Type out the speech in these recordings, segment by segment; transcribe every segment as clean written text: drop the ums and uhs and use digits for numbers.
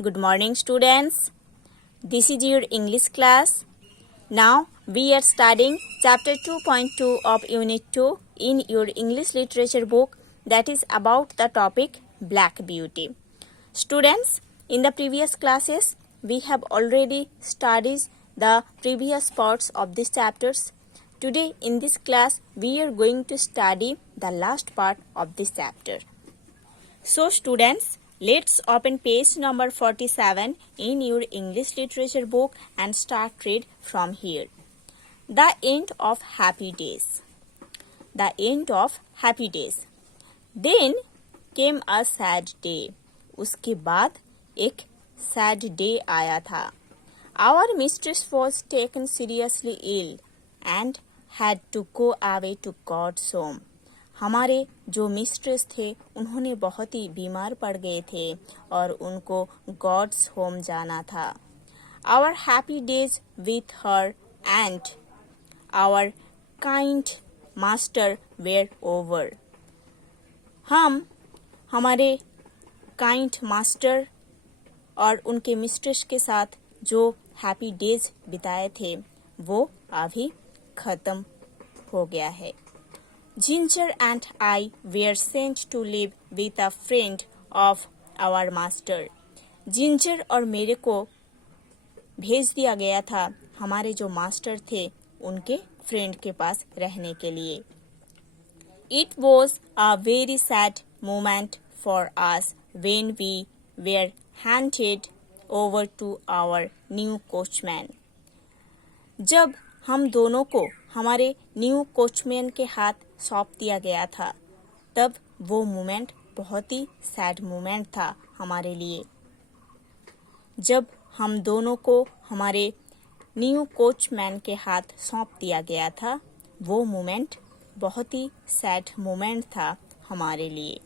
Good morning, students. This is your English class. Now we are studying chapter 2.2 of Unit 2 in your English literature book, that is about the topic Black Beauty. Students, in the previous classes, we have already studied the previous parts of these chapters. Today in this class, we are going to study the last part of this chapter. So students, let's open page number 47 in your English literature book and start read from here. The end of happy days. The end of happy days. Then came a sad day. उसके बाद एक sad day आया था. Our mistress was taken seriously ill and had to go away to God's home. हमारे जो mistress थे उन्होंने बहुत ही बीमार पड़ गए थे और उनको गॉड्स होम जाना था. Our happy days with her and our kind master were over. हम हमारे काइंड मास्टर और उनके मिस्ट्रेस के साथ जो हैप्पी डेज बिताए थे वो अभी खत्म हो गया है. Ginger and I were sent to live with a friend of our master. Ginger और मेरे को भेज दिया गया था हमारे जो मास्टर थे उनके फ्रेंड के पास रहने के लिए. It was a very sad moment for us when we were handed over to our new coachman. जब हम दोनों को हमारे न्यू कोचमैन के हाथ सौंप दिया गया था तब वो मोमेंट बहुत ही सैड मोमेंट था हमारे लिए. जब हम दोनों को हमारे न्यू कोचमैन के हाथ सौंप दिया गया था वो मोमेंट बहुत ही सैड मोमेंट था हमारे लिए.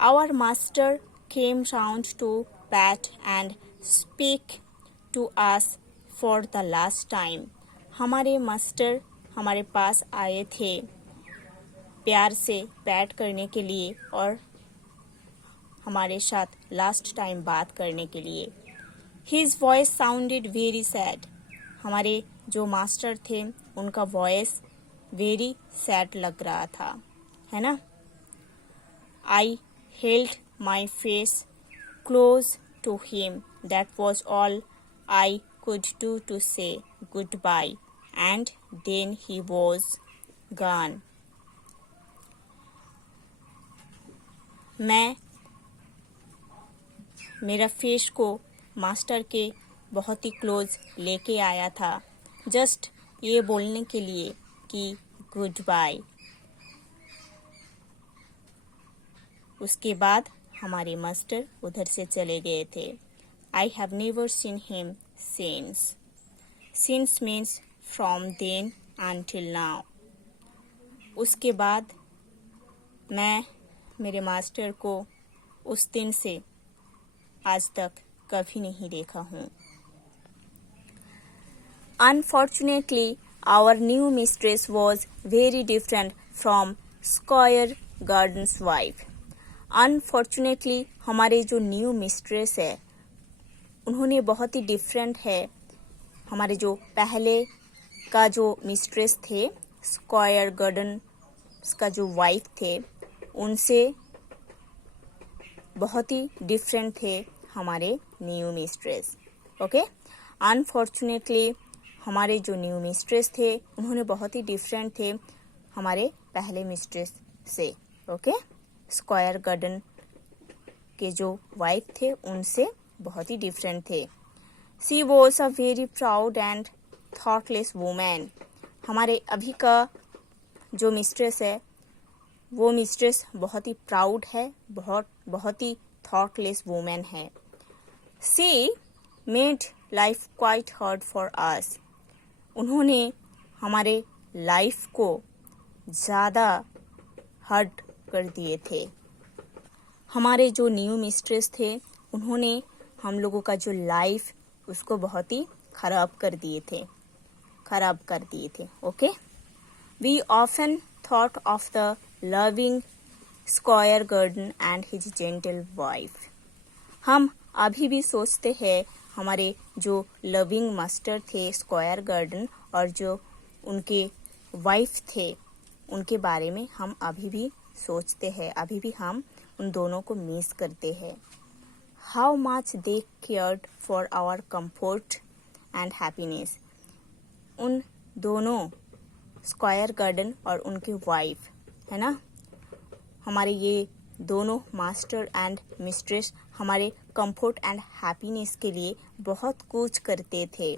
Our master came round to pat and speak to us for the last time. हमारे मास्टर हमारे पास आए थे प्यार से पैट करने के लिए और हमारे साथ लास्ट टाइम बात करने के लिए. His voice sounded very sad. हमारे जो मास्टर थे उनका वॉइस वेरी सैड लग रहा था, है ना. I held my face close to him. That was all I could do to say goodbye. And then he was gone. मैं मेरा फेस को मास्टर के बहुत ही क्लोज लेके आया था जस्ट ये बोलने के लिए कि गुड बाय. उसके बाद हमारे मास्टर उधर से चले गए थे. I have never seen him since. Since means from then until now. उसके बाद मैं मेरे मास्टर को उस दिन से आज तक कभी नहीं देखा हूँ. Unfortunately, our new mistress was very different from Squire Garden's wife. Unfortunately, हमारे जो न्यू मिस्ट्रेस है उन्होंने बहुत ही डिफरेंट है हमारे जो पहले का जो मिस्ट्रेस थे स्क्वायर गार्डन का जो वाइफ थे उनसे बहुत ही डिफरेंट थे हमारे न्यू मिस्ट्रेस. ओके. अनफॉर्चुनेटली हमारे जो न्यू मिस्ट्रेस थे उन्होंने बहुत ही डिफरेंट थे हमारे पहले मिस्ट्रेस से. ओके. स्क्वायर गार्डन के जो वाइफ थे उनसे बहुत ही डिफरेंट थे. She was a very proud and thoughtless woman. हमारे अभी का जो मिस्ट्रेस है वो मिस्ट्रेस बहुत ही प्राउड है, बहुत ही थॉटलेस वुमेन है. She made life quite hard for us. उन्होंने हमारे लाइफ को ज़्यादा हार्ड कर दिए थे. हमारे जो न्यू मिस्ट्रेस थे उन्होंने हम लोगों का जो लाइफ उसको बहुत ही खराब कर दिए थे. Okay. We often thought of the loving Squire Garden and his gentle wife. हम अभी भी सोचते हैं हमारे जो लविंग मास्टर थे स्क्वायर गार्डन और जो उनके वाइफ थे उनके बारे में हम अभी भी सोचते हैं, अभी भी हम उन दोनों को मिस करते हैं। How much they cared for our comfort and happiness. उन दोनों स्क्वायर गार्डन और उनकी वाइफ है ना, हमारे ये दोनों मास्टर एंड मिस्ट्रेस हमारे कंफर्ट एंड हैप्पीनेस के लिए बहुत कुछ करते थे।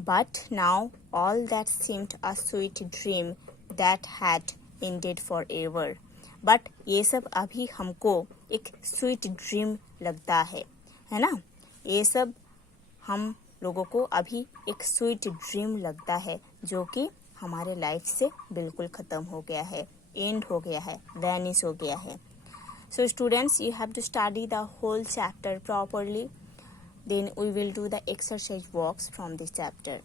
But now all that seemed a sweet dream that had ended for ever. But ये सब अभी हमको एक स्वीट ड्रीम लगता है ना, ये सब हम लोगों को अभी एक स्वीट ड्रीम लगता है जो कि हमारे लाइफ से बिल्कुल ख़त्म हो गया है, एंड हो गया है, वैनिश हो गया है। So students, you have to study the whole chapter properly. Then we will do the exercise works from this chapter.